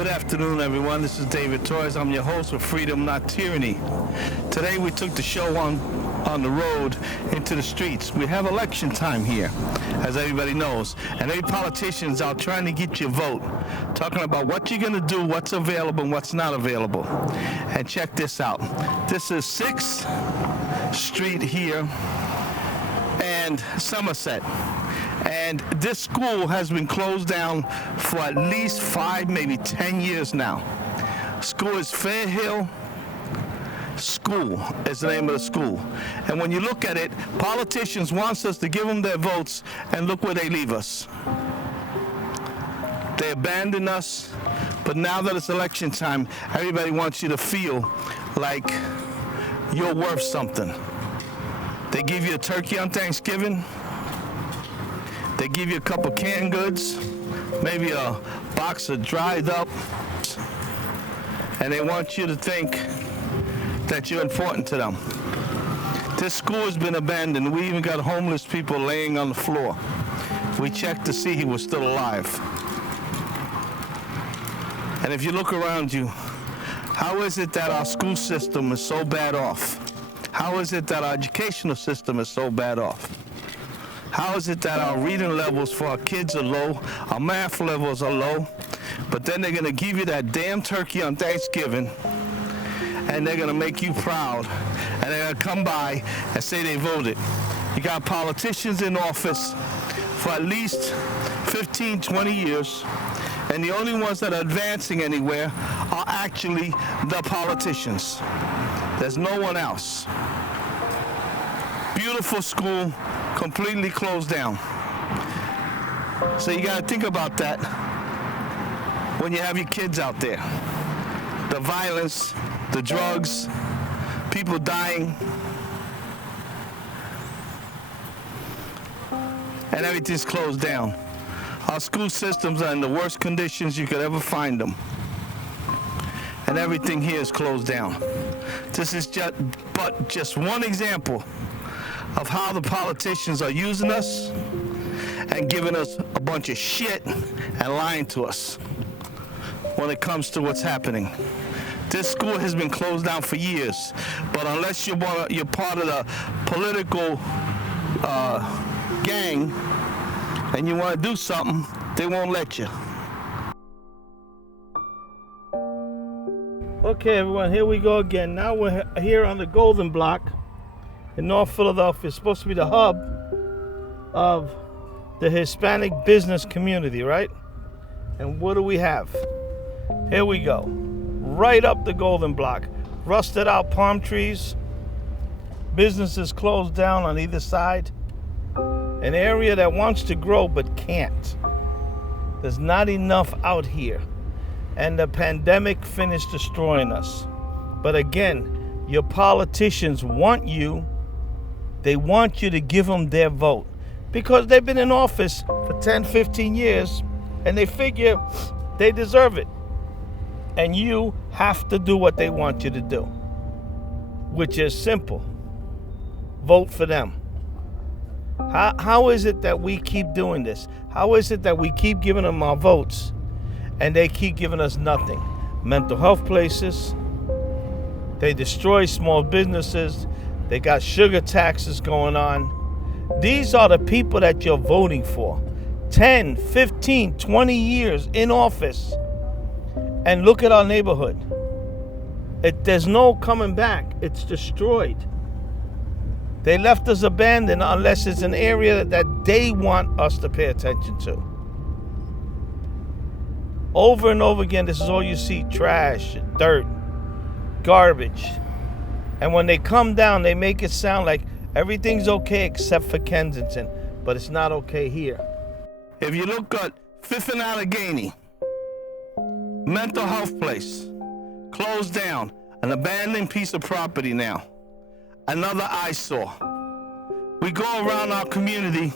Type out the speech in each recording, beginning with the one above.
Good afternoon, everyone. This is David Torres. I'm your host of Freedom, Not Tyranny. Today we took the show on the road into the streets. We have election time here, as everybody knows, and every politician's out trying to get your vote, talking about what you're going to do, what's available, and what's not available. And check this out. This is 6th Street here and Somerset. And this school has been closed down for at least 5, maybe 10 years now. School is Fair Hill School is the name of the school. And when you look at it, politicians want us to give them their votes, and look where they leave us. They abandon us, but now that it's election time, everybody wants you to feel like you're worth something. They give you a turkey on Thanksgiving. They give you a couple canned goods, maybe a box of dried up, and they want you to think that you're important to them. This school has been abandoned. We even got homeless people laying on the floor. We checked to see he was still alive. And if you look around you, how is it that our school system is so bad off? How is it that our educational system is so bad off? How is it that our reading levels for our kids are low, our math levels are low, but then they're gonna give you that damn turkey on Thanksgiving, and they're gonna make you proud, and they're gonna come by and say they voted. You got politicians in office for at least 15, 20 years, and the only ones that are advancing anywhere are actually the politicians. There's no one else. Beautiful school, completely closed down. So you gotta think about that when you have your kids out there. The violence, the drugs, people dying, and everything's closed down. Our school systems are in the worst conditions you could ever find them. And everything here is closed down. This is just one example of how the politicians are using us and giving us a bunch of shit and lying to us when it comes to what's happening. This school has been closed down for years, but unless you're part of the political gang and you want to do something, they won't let you. Okay, everyone, here we go again. Now we're here on the Golden Block in North Philadelphia. It's supposed to be the hub of the Hispanic business community, right? And what do we have? Here we go. Right up the Golden Block. Rusted out palm trees. Businesses closed down on either side. An area that wants to grow but can't. There's not enough out here. And the pandemic finished destroying us. But again, your politicians want you. They want you to give them their vote because they've been in office for 10, 15 years and they figure they deserve it. And you have to do what they want you to do, which is simple. Vote for them. How is it that we keep doing this? How is it that we keep giving them our votes and they keep giving us nothing? Mental health places. They destroy small businesses. They got sugar taxes going on. These are the people that you're voting for. 10, 15, 20 years in office. And look at our neighborhood. There's no coming back. It's destroyed. They left us abandoned unless it's an area that they want us to pay attention to. Over and over again, this is all you see: trash, dirt, garbage. And when they come down, they make it sound like everything's okay except for Kensington, but it's not okay here. If you look at Fifth and Allegheny, mental health place, closed down, an abandoned piece of property now, another eyesore. We go around our community,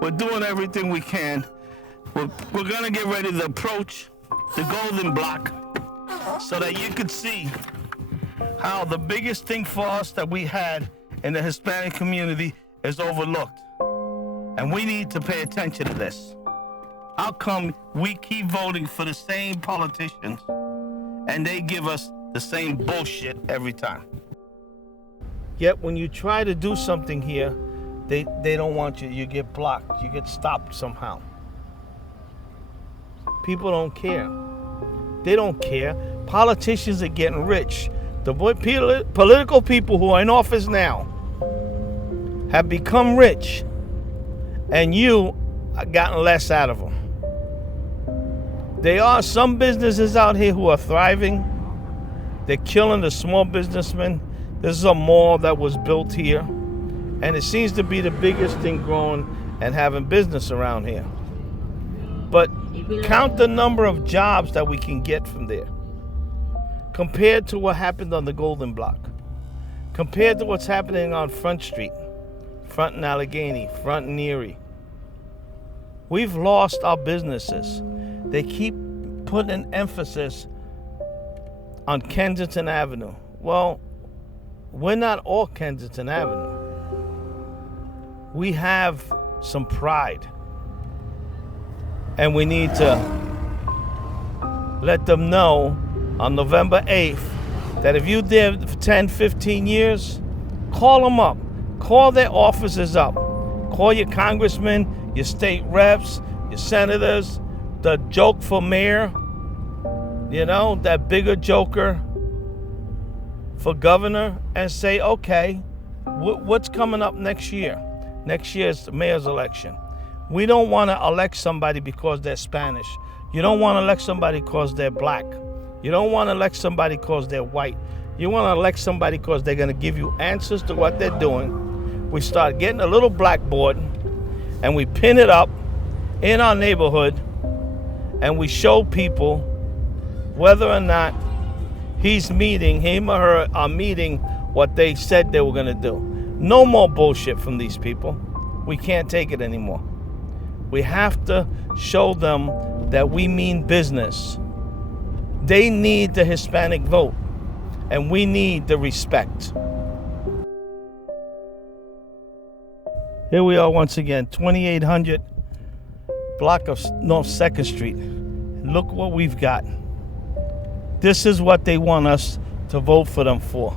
we're doing everything we can. We're gonna get ready to approach the Golden Block so that you could see how the biggest thing for us that we had in the Hispanic community is overlooked. And we need to pay attention to this. How come we keep voting for the same politicians and they give us the same bullshit every time? Yet when you try to do something here, they don't want you. You get blocked. You get stopped somehow. People don't care. They don't care. Politicians are getting rich. The political people who are in office now have become rich, and you are gotten less out of them. There are some businesses out here who are thriving. They're killing the small businessmen. This is a mall that was built here, and it seems to be the biggest thing growing and having business around here. But count the number of jobs that we can get from there compared to what happened on the Golden Block, compared to what's happening on Front Street, Front in Allegheny, Front in Erie. We've lost our businesses. They keep putting an emphasis on Kensington Avenue. Well, we're not all Kensington Avenue. We have some pride. And we need to let them know on November 8th that if you did for 10, 15 years, call them up. Call their offices up. Call your congressmen, your state reps, your senators, the joke for mayor, that bigger joker for governor, and say, okay, what's coming up next year? Next year's the mayor's election. We don't want to elect somebody because they're Spanish. You don't want to elect somebody because they're black. You don't want to elect somebody because they're white. You want to elect somebody because they're going to give you answers to what they're doing. We start getting a little blackboard and we pin it up in our neighborhood and we show people whether or not him or her are meeting what they said they were going to do. No more bullshit from these people. We can't take it anymore. We have to show them that we mean business. They need the Hispanic vote, and we need the respect. Here we are once again, 2800 block of North 2nd Street. Look what we've got. This is what they want us to vote for them for.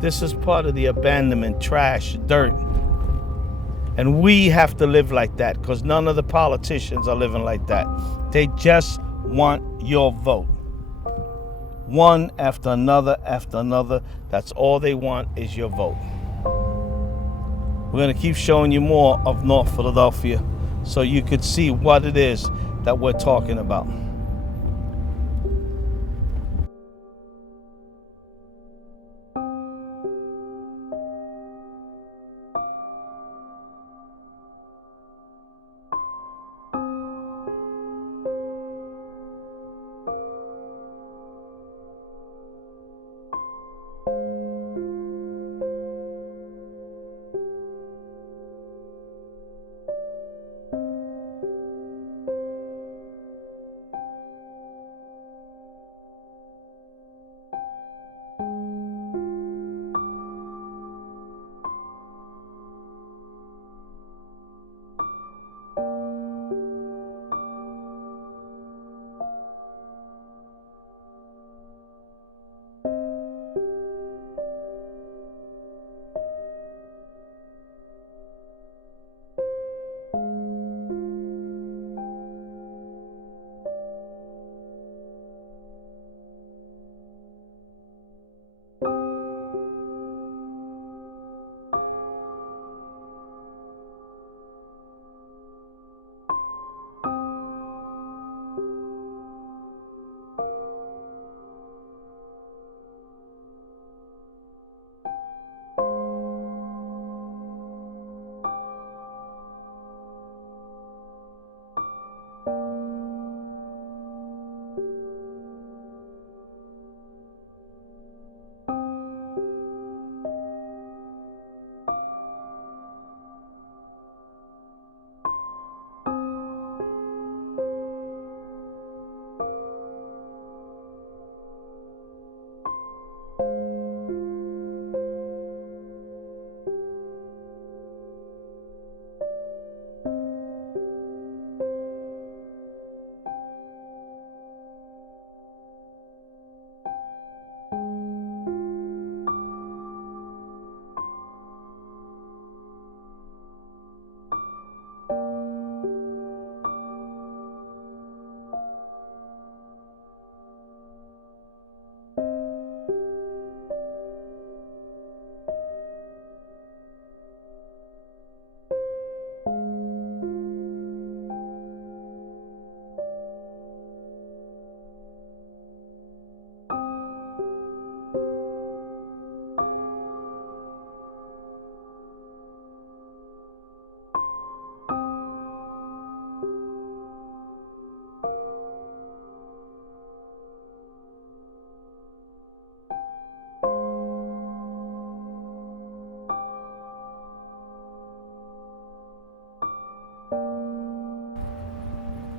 This is part of the abandonment, trash, dirt. And we have to live like that because none of the politicians are living like that. They just want your vote. One after another after another. That's all they want is your vote. We're going to keep showing you more of North Philadelphia so you could see what it is that we're talking about.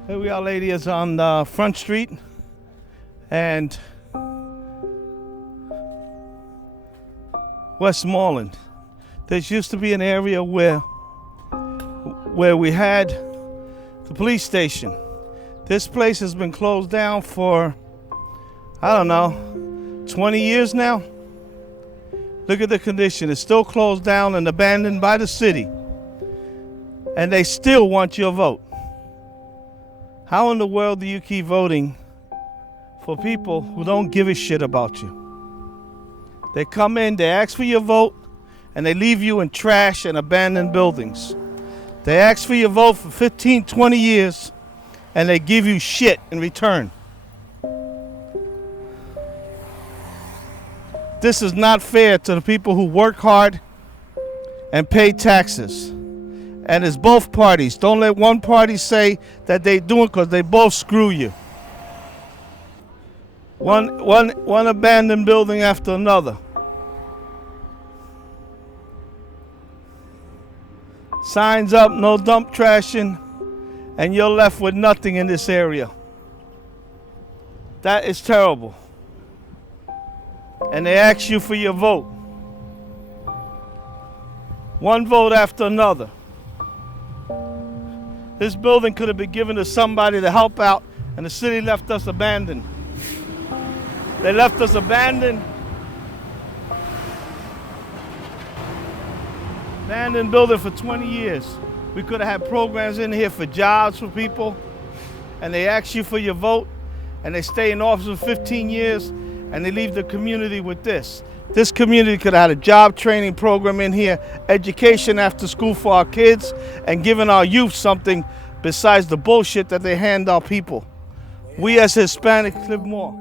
Here we are, ladies, on Front Street, and Westmoreland. There used to be an area where we had the police station. This place has been closed down for, I don't know, 20 years now. Look at the condition. It's still closed down and abandoned by the city. And they still want your vote. How in the world do you keep voting for people who don't give a shit about you? They come in, they ask for your vote, and they leave you in trash and abandoned buildings. They ask for your vote for 15, 20 years, and they give you shit in return. This is not fair to the people who work hard and pay taxes. And it's both parties. Don't let one party say that they do it because they both screw you. One abandoned building after another. Signs up, no dump trashing, and you're left with nothing in this area. That is terrible. And they ask you for your vote. One vote after another. This building could have been given to somebody to help out, and the city left us abandoned. They left us abandoned. Abandoned building for 20 years. We could have had programs in here for jobs for people, and they ask you for your vote, and they stay in office for 15 years, and they leave the community with this. This community could have had a job training program in here, education after school for our kids, and giving our youth something besides the bullshit that they hand our people. We as Hispanics live more.